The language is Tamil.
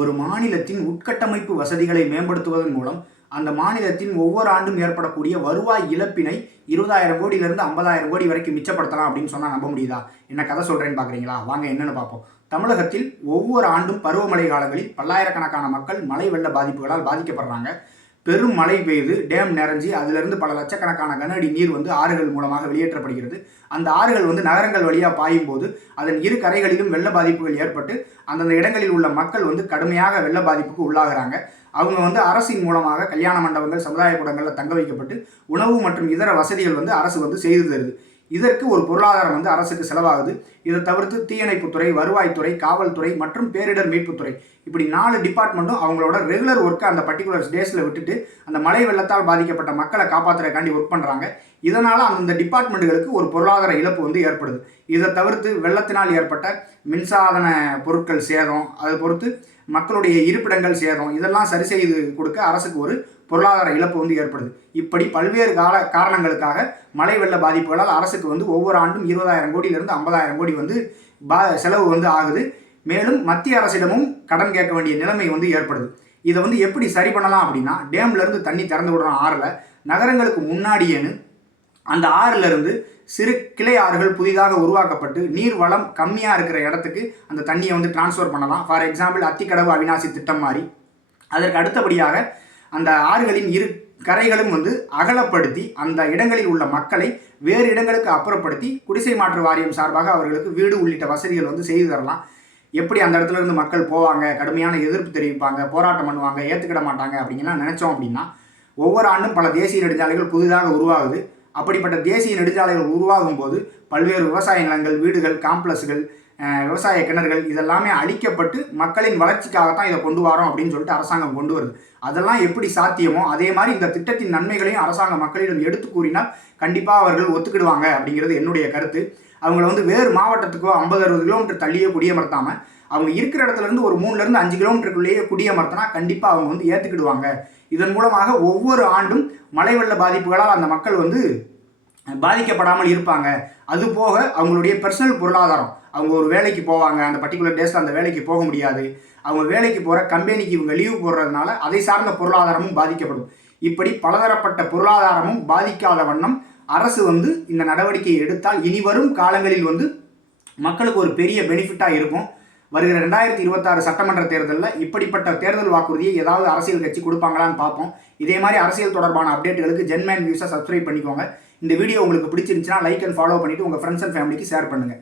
ஒரு மாநிலத்தின் உட்கட்டமைப்பு வசதிகளை மேம்படுத்துவதன் மூலம் அந்த மாநிலத்தின் ஒவ்வொரு ஆண்டும் ஏற்படக்கூடிய வருவாய் இழப்பினை 20,000 கோடியிலிருந்து 50,000 கோடி வரைக்கும் மிச்சப்படுத்தலாம் அப்படின்னு சொன்னால் நம்ப முடியுதா? என்ன கதை சொல்கிறேன்னு பார்க்குறீங்களா? வாங்க என்னென்னு பார்ப்போம். தமிழகத்தில் ஒவ்வொரு ஆண்டும் பருவமழை காலங்களில் பல்லாயிரக்கணக்கான மக்கள் மழை வெள்ள பாதிப்புகளால் பாதிக்கப்படுறாங்க. பெரும் மழை பெய்து டேம் நிறைஞ்சி அதிலிருந்து பல லட்சக்கணக்கான கன அடி நீர் ஆறுகள் மூலமாக வெளியேற்றப்படுகிறது. அந்த ஆறுகள் நகரங்கள் வழியாக பாயும் போது அதன் இரு கரைகளிலும் வெள்ள பாதிப்புகள் ஏற்பட்டு அந்தந்த இடங்களில் உள்ள மக்கள் கடுமையாக வெள்ள பாதிப்புக்கு உள்ளாகிறாங்க. அவங்க அரசின் மூலமாக கல்யாண மண்டபங்கள், சமுதாய கூடங்களில் தங்க வைக்கப்பட்டு உணவு மற்றும் இதர வசதிகள் அரசு செய்து தருது. இதற்கு ஒரு பொருளாதாரம் அரசுக்கு செலவாகுது. இதை தவிர்த்து தீயணைப்புத்துறை, வருவாய்த்துறை, காவல்துறை மற்றும் பேரிடர் மீட்புத்துறை இப்படி 4 டிபார்ட்மெண்ட்டும் அவங்களோட ரெகுலர் ஒர்க்கை அந்த பர்டிகுலர் டேஸில் விட்டுட்டு அந்த மழை வெள்ளத்தால் பாதிக்கப்பட்ட மக்களை காப்பாற்றுறதுக்காண்டி ஒர்க் பண்ணுறாங்க. இதனால் அந்தந்த டிபார்ட்மெண்ட்டுகளுக்கு ஒரு பொருளாதார இழப்பு ஏற்படுது. இதை தவிர்த்து வெள்ளத்தினால் ஏற்பட்ட மின்சாதன பொருட்கள் சேதம், அதை பொறுத்து மக்களுடைய இருப்பிடங்கள் சேதம், இதெல்லாம் சரி செய்து கொடுக்க அரசுக்கு ஒரு பொருளாதார இழப்பு ஏற்படுது. இப்படி பல்வேறு காரணங்களுக்காக மழை வெள்ள பாதிப்புகளால் அரசுக்கு ஒவ்வொரு ஆண்டும் 20,000 கோடியிலிருந்து 50,000 கோடி செலவு ஆகுது. மேலும் மத்திய அரசிடமும் கடன் கேட்க வேண்டிய நிலைமை ஏற்படுது. இதை எப்படி சரி பண்ணலாம் அப்படின்னா, டேம்லேருந்து தண்ணி திறந்து விடுறோம் ஆறில், நகரங்களுக்கு முன்னாடியேன்னு அந்த ஆறிலிருந்து சிறு கிளை ஆறுகள் புதிதாக உருவாக்கப்பட்டு நீர் வளம் கம்மியாக இருக்கிற இடத்துக்கு அந்த தண்ணியை டிரான்ஸ்ஃபர் பண்ணலாம். ஃபார் எக்ஸாம்பிள் அத்திக்கடவு அவிநாசி திட்டம் மாதிரி. அதற்கு அடுத்தபடியாக அந்த ஆறுகளின் இரு கரைகளும் அகலப்படுத்தி அந்த இடங்களில் உள்ள மக்களை வேறு இடங்களுக்கு அப்புறப்படுத்தி குடிசை மாற்று வாரியம் சார்பாக அவர்களுக்கு வீடு உள்ளிட்ட வசதிகள் செய்து தரலாம். எப்படி அந்த இடத்துல இருந்து மக்கள் போவாங்க, கடுமையான எதிர்ப்பு தெரிவிப்பாங்க, போராட்டம் பண்ணுவாங்க, ஏற்றுக்கிட மாட்டாங்க அப்படிங்கலாம் நினச்சோம் அப்படின்னா, ஒவ்வொரு ஆண்டும் பல தேசிய நெடுஞ்சாலைகள் புதிதாக உருவாகுது. அப்படிப்பட்ட தேசிய நெடுஞ்சாலைகள் உருவாகும் போது பல்வேறு விவசாய நிலங்கள், வீடுகள், காம்ப்ளெக்ஸ்கள், விவசாய கிணறுகள் இதெல்லாமே அழிக்கப்பட்டு மக்களின் வளர்ச்சிக்காகத்தான் இதை கொண்டு வரோம் அப்படின்னு சொல்லிட்டு அரசாங்கம் கொண்டு வருது. அதெல்லாம் எப்படி சாத்தியமோ அதே மாதிரி இந்த திட்டத்தின் நன்மைகளையும் அரசாங்கம் மக்களிடம் எடுத்து கூறினால் கண்டிப்பாக அவர்கள் ஒத்துக்கிடுவாங்க அப்படிங்கிறது என்னுடைய கருத்து. அவங்கள வேறு மாவட்டத்துக்கோ 50-60 கிலோமீட்டர் தள்ளியே குடியமர்த்தாமல் அவங்க இருக்கிற இடத்துல இருந்து ஒரு 3-5 கிலோமீட்டருக்குள்ளேயே குடியமர்த்தினா கண்டிப்பாக அவங்க ஏற்றுக்கிடுவாங்க. இதன் மூலமாக ஒவ்வொரு ஆண்டும் மழை வெள்ள பாதிப்புகளால் அந்த மக்கள் பாதிக்கப்படாமல் இருப்பாங்க. அது போக அவங்களுடைய பர்சனல் பொருளாதாரம், அவங்க ஒரு வேலைக்கு போவாங்க, அந்த பர்டிகுலர் டேஸில் அந்த வேலைக்கு போக முடியாது. அவங்க வேலைக்கு போகிற கம்பெனிக்கு இவங்க லீவு போடுறதுனால அதை சார்ந்த பொருளாதாரமும் பாதிக்கப்படும். இப்படி பலதரப்பட்ட பொருளாதாரமும் பாதிக்காத வண்ணம் அரசு இந்த நடவடிக்கையை எடுத்தால் இனி வரும் காலங்களில் மக்களுக்கு ஒரு பெரிய பெனிஃபிட்டாக இருக்கும். வருகிற 2026 சட்டமன்ற தேர்தலில் இப்படிப்பட்ட தேர்தல் வாக்குறுதியை ஏதாவது அரசியல் கட்சி கொடுப்பாங்களான்னு பார்ப்போம். இதே மாதிரி அரசியல் தொடர்பான அப்டேட்டுகளுக்கு ஜென்மேன் நியூஸை சப்ஸ்கிரைப் பண்ணிக்கோங்க. இந்த வீடியோ உங்களுக்கு பிடிச்சிருந்துச்சுன்னா லைக் அண்ட் ஃபாலோ பண்ணிவிட்டு உங்கள் ஃப்ரெண்ட்ஸ் அண்ட் ஃபேமிலிக்கு ஷேர் பண்ணுங்கள்.